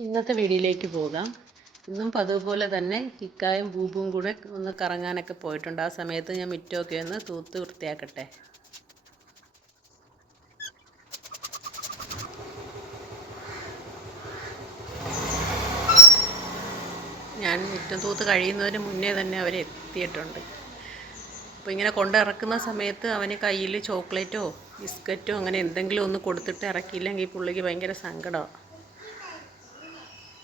ഇന്നത്തെ വീഡിയോയിലേക്ക് പോകാം. ഇന്നും പതിവുപോലെ തന്നെ ഇക്കായും ബൂബും കൂടെ ഒന്ന് കറങ്ങാനൊക്കെ പോയിട്ടുണ്ട്. ആ സമയത്ത് ഞാൻ മുറ്റമൊക്കെ ഒന്ന് തൂത്ത് വൃത്തിയാക്കട്ടെ. ഞാൻ മുറ്റം തൂത്ത് കഴിയുന്നതിന് മുന്നേ തന്നെ അവരെത്തിയിട്ടുണ്ട്. അപ്പോൾ ഇങ്ങനെ കൊണ്ടിറക്കുന്ന സമയത്ത് അവന് കയ്യിൽ ചോക്ലേറ്റോ ബിസ്ക്കറ്റോ അങ്ങനെ എന്തെങ്കിലും ഒന്ന് കൊടുത്തിട്ട് ഇറക്കിയില്ലെങ്കിൽ പുള്ളിക്ക് ഭയങ്കര സങ്കടമാണ്.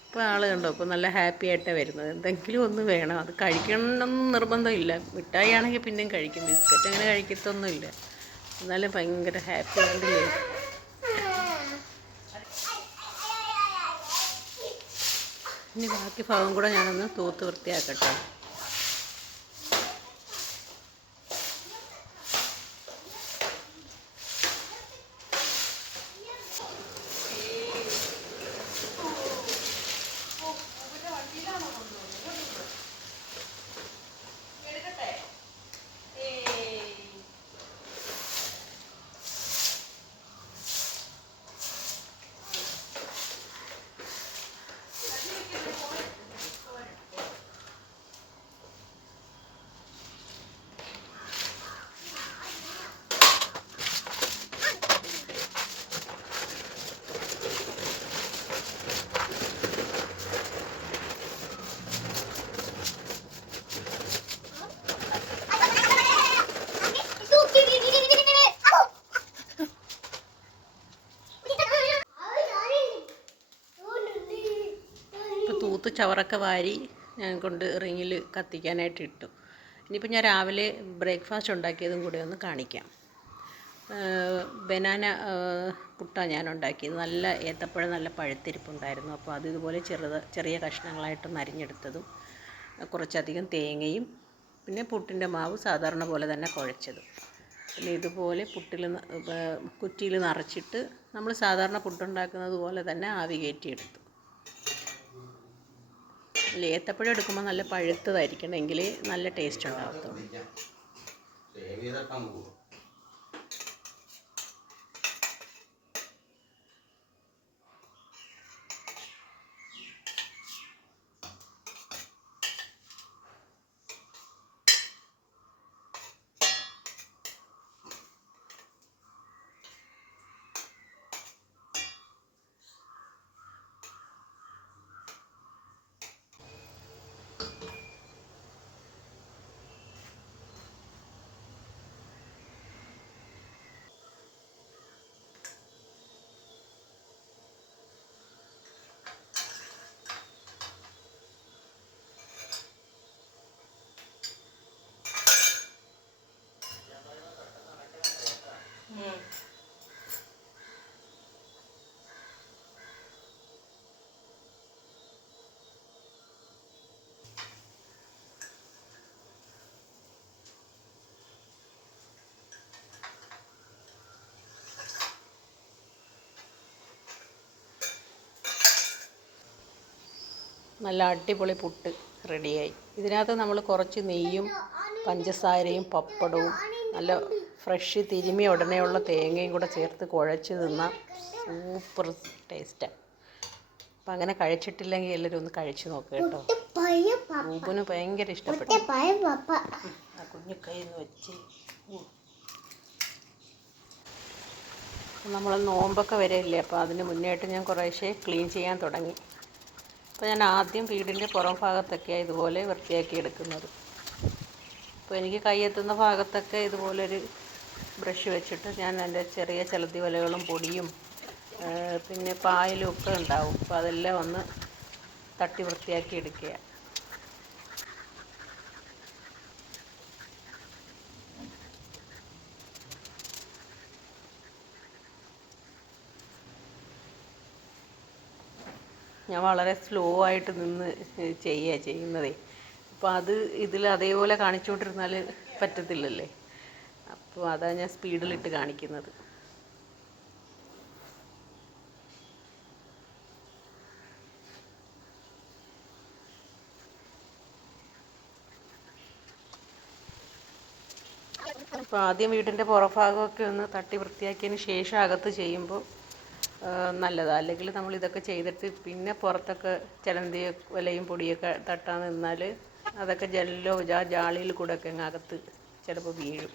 ഇപ്പോൾ ആൾ കണ്ടോ, ഇപ്പോൾ നല്ല ഹാപ്പി ആയിട്ടാണ് വരുന്നത്. എന്തെങ്കിലും ഒന്ന് വേണം, അത് കഴിക്കണമെന്നൊന്നും നിർബന്ധമില്ല. മിഠായി ആണെങ്കിൽ പിന്നെയും കഴിക്കും, ബിസ്ക്കറ്റ് അങ്ങനെ കഴിക്കത്തൊന്നുമില്ല. എന്നാലും ഭയങ്കര ഹാപ്പി ആയിട്ടില്ലേ. ഇനി ബാക്കി ഭാഗം കൂടെ ഞാനൊന്ന് തൂത്ത് വൃത്തിയാക്കട്ടെ. തൂത്ത് ചവറൊക്കെ വാരി ഞാൻ കൊണ്ട് റിങ്ങിൽ കത്തിക്കാനായിട്ട് ഇട്ടു. ഇനിയിപ്പോൾ ഞാൻ രാവിലെ ബ്രേക്ക്ഫാസ്റ്റ് ഉണ്ടാക്കിയതും കൂടെ ഒന്ന് കാണിക്കാം. ബനാന പുട്ടാണ് ഞാൻ ഉണ്ടാക്കിയത്. നല്ല ഏത്തപ്പഴം നല്ല പഴുത്തിരിപ്പുണ്ടായിരുന്നു. അപ്പോൾ അത് ഇതുപോലെ ചെറിയ കഷ്ണങ്ങളായിട്ടൊന്ന് അരിഞ്ഞെടുത്തതും കുറച്ചധികം തേങ്ങയും പിന്നെ പുട്ടിൻ്റെ മാവ് സാധാരണ പോലെ തന്നെ കുഴച്ചതും. പിന്നെ ഇതുപോലെ കുറ്റിയിൽ നിറച്ചിട്ട് നമ്മൾ സാധാരണ പുട്ടുണ്ടാക്കുന്നത് പോലെ തന്നെ ആവി കയറ്റിയെടുത്തു. ഏത്തപ്പഴം എടുക്കുമ്പോൾ നല്ല പഴുത്തതായിരിക്കണം, എങ്കിൽ നല്ല ടേസ്റ്റ് ഉണ്ടാകത്തുള്ളൂ. നല്ല അടിപൊളി പുട്ട് റെഡിയായി. ഇതിനകത്ത് നമ്മൾ കുറച്ച് നെയ്യും പഞ്ചസാരയും പപ്പടവും നല്ല ഫ്രഷ് തിരുമിയ ഉടനെയുള്ള തേങ്ങയും കൂടെ ചേർത്ത് കുഴച്ച് തിന്നാൽ സൂപ്പർ ടേസ്റ്റാണ്. അപ്പം അങ്ങനെ കഴിച്ചിട്ടില്ലെങ്കിൽ എല്ലാവരും ഒന്ന് കഴിച്ച് നോക്കുക കേട്ടോ. ഊബിന് ഭയങ്കര ഇഷ്ടപ്പെട്ടു. ആ കുഞ്ഞിക്കൈ എന്ന് വെച്ച് നമ്മൾ നോമ്പൊക്കെ വരെയില്ലേ, അപ്പോൾ അതിന് മുന്നേയായിട്ട് ഞാൻ കുറേശ്ശെ ക്ലീൻ ചെയ്യാൻ തുടങ്ങി. അപ്പോൾ ഞാൻ ആദ്യം വീടിൻ്റെ പുറം ഭാഗത്തൊക്കെയാണ് ഇതുപോലെ വൃത്തിയാക്കി എടുക്കുന്നത്. അപ്പോൾ എനിക്ക് കൈയെത്തുന്ന ഭാഗത്തൊക്കെ ഇതുപോലൊരു ബ്രഷ് വെച്ചിട്ട് ഞാൻ എൻ്റെ ചെറിയ ചലന്തി വലകളും പൊടിയും പിന്നെ പായലും ഒക്കെ ഉണ്ടാവും. അപ്പോൾ അതെല്ലാം ഒന്ന് തട്ടി വൃത്തിയാക്കി എടുക്കുക. ഞാൻ വളരെ സ്ലോ ആയിട്ട് നിന്ന് ചെയ്യുന്നതേ. അപ്പോൾ അത് ഇതിൽ അതേപോലെ കാണിച്ചുകൊണ്ടിരുന്നാൽ പറ്റത്തില്ലല്ലേ. അപ്പോൾ അതാണ് ഞാൻ സ്പീഡിലിട്ട് കാണിക്കുന്നത്. അപ്പോൾ ആദ്യം വീടിൻ്റെ പുറഭാഗമൊക്കെ ഒന്ന് തട്ടി വൃത്തിയാക്കിയതിന് ശേഷം അകത്ത് ചെയ്യുമ്പോൾ നല്ലതാണ്. അല്ലെങ്കിൽ നമ്മൾ ഇതൊക്കെ ചെയ്തിട്ട് പിന്നെ പുറത്തൊക്കെ ചിലന്തി വലയും പൊടിയൊക്കെ തട്ടാൻ നിന്നാൽ അതൊക്കെ ജനലിലോ ജാളിയിൽ കൂടെ ഒക്കെ അങ്ങ് അകത്ത് ചിലപ്പോൾ വീഴും.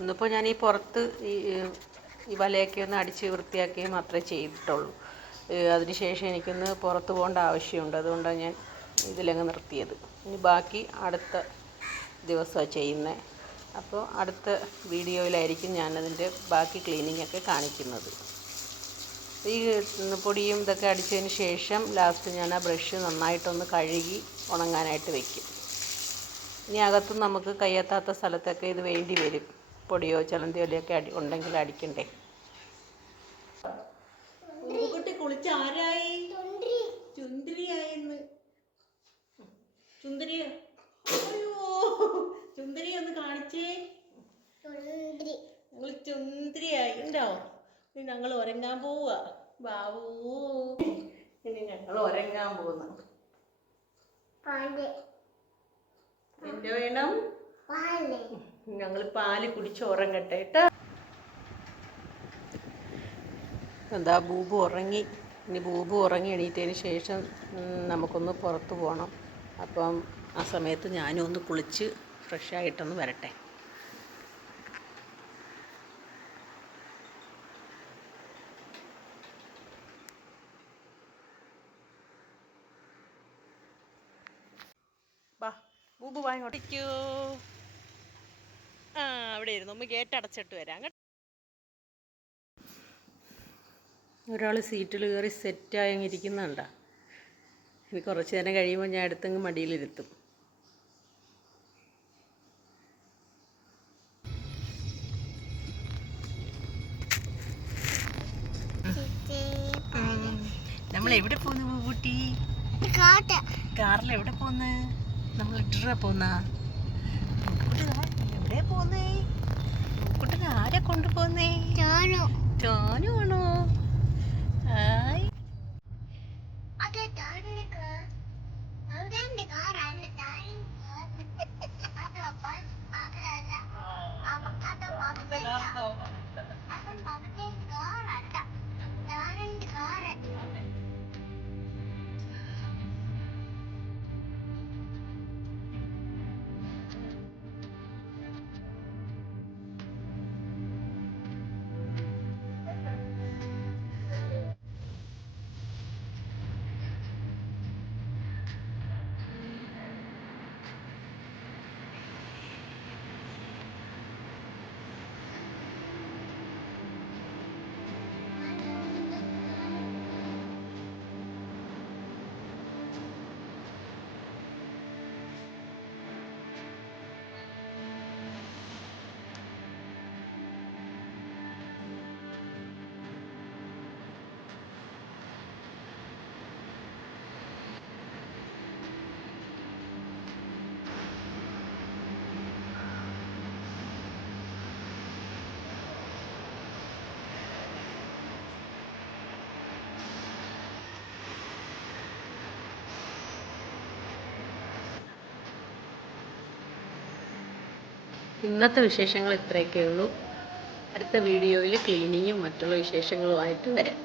ഇന്നിപ്പോൾ ഞാൻ ഈ പുറത്ത് ഈ വലയൊക്കെ ഒന്ന് അടിച്ച് വൃത്തിയാക്കുകയും മാത്രമേ ചെയ്തിട്ടുള്ളൂ. അതിനുശേഷം എനിക്കൊന്ന് പുറത്ത് പോകേണ്ട ആവശ്യമുണ്ട്. അതുകൊണ്ടാണ് ഞാൻ ഇതിലങ്ങ് നിർത്തിയത്. ഇനി ബാക്കി അടുത്ത ദിവസമാണ് ചെയ്യുന്നത്. അപ്പോൾ അടുത്ത വീഡിയോയിലായിരിക്കും ഞാനതിൻ്റെ ബാക്കി ക്ലീനിങ്ങൊക്കെ കാണിക്കുന്നത്. ഈ പൊടിയും ഇതൊക്കെ അടിച്ചതിന് ശേഷം ലാസ്റ്റ് ഞാൻ ആ ബ്രഷ് നന്നായിട്ടൊന്ന് കഴുകി ഉണങ്ങാനായിട്ട് വയ്ക്കും. ഇനി അകത്തും നമുക്ക് കയ്യെത്താത്ത സ്ഥലത്തൊക്കെ ഇത് വേണ്ടി വരും. പൊടിയോ ചലന്തിയോലൊക്കെ ഉണ്ടെങ്കിൽ അടിക്കണ്ടേ. കുട്ടി കുളിച്ച് ആരായി? ചുന്ദരിയായിന്ന്. ചുന്ദരിയ, അയ്യോ ചുന്ദരി ഒന്ന് കാണിച്ചേ. ഞങ്ങൾ ചുന്ദരിയായി ഉണ്ടോ? ഇനി ഞങ്ങൾ ഉറങ്ങാൻ പോവുക. ബാബൂ, ഇനി ഞങ്ങൾ ഉറങ്ങാൻ പോകുന്നു. എന്റെ വേണം, ഞങ്ങൾ പാല് കുടിച്ച് ഉറങ്ങട്ടെ കേട്ടോ. എന്താ ബൂബു ഉറങ്ങി. ഇനി ബൂബു ഉറങ്ങി എണീറ്റതിന് ശേഷം നമുക്കൊന്ന് പുറത്ത് പോകണം. അപ്പം ആ സമയത്ത് ഞാനും ഒന്ന് കുളിച്ച് ഫ്രഷായിട്ടൊന്ന് വരട്ടെ. വാ ബൂബു വാ ഇങ്ങോട്ടേക്കൂ. ആ അവിടെ ഇരുന്നു. ഒന്ന് ഗേറ്റ് അടച്ചിട്ട് വരാം. ഒരാൾ സീറ്റിൽ കയറി സെറ്റായി അങ്ങ് ഇരിക്കുന്നുണ്ട. ഇനി കുറച്ച് നേരം കഴിയുമ്പോൾ ഞാൻ അടുത്തങ്ങ് മടിയിലിരുത്തും. നമ്മൾ എവിടെ പോന്നു പൂട്ടി? കാറിൽ എവിടെ പോന്ന്? നമ്മൾ ഇട്ടാ പോന്ന എവിടെ പോന്നേ? കുട്ടിനെ ആരെ കൊണ്ടുപോന്നേ? ജാനു ആണോ? ഹായ്. ഇന്നത്തെ വിശേഷങ്ങൾ ഇത്രയൊക്കെ ഉള്ളൂ. അടുത്ത വീഡിയോയിൽ ക്ലീനിങ്ങും മറ്റുള്ള വിശേഷങ്ങളുമായിട്ട് വരാം.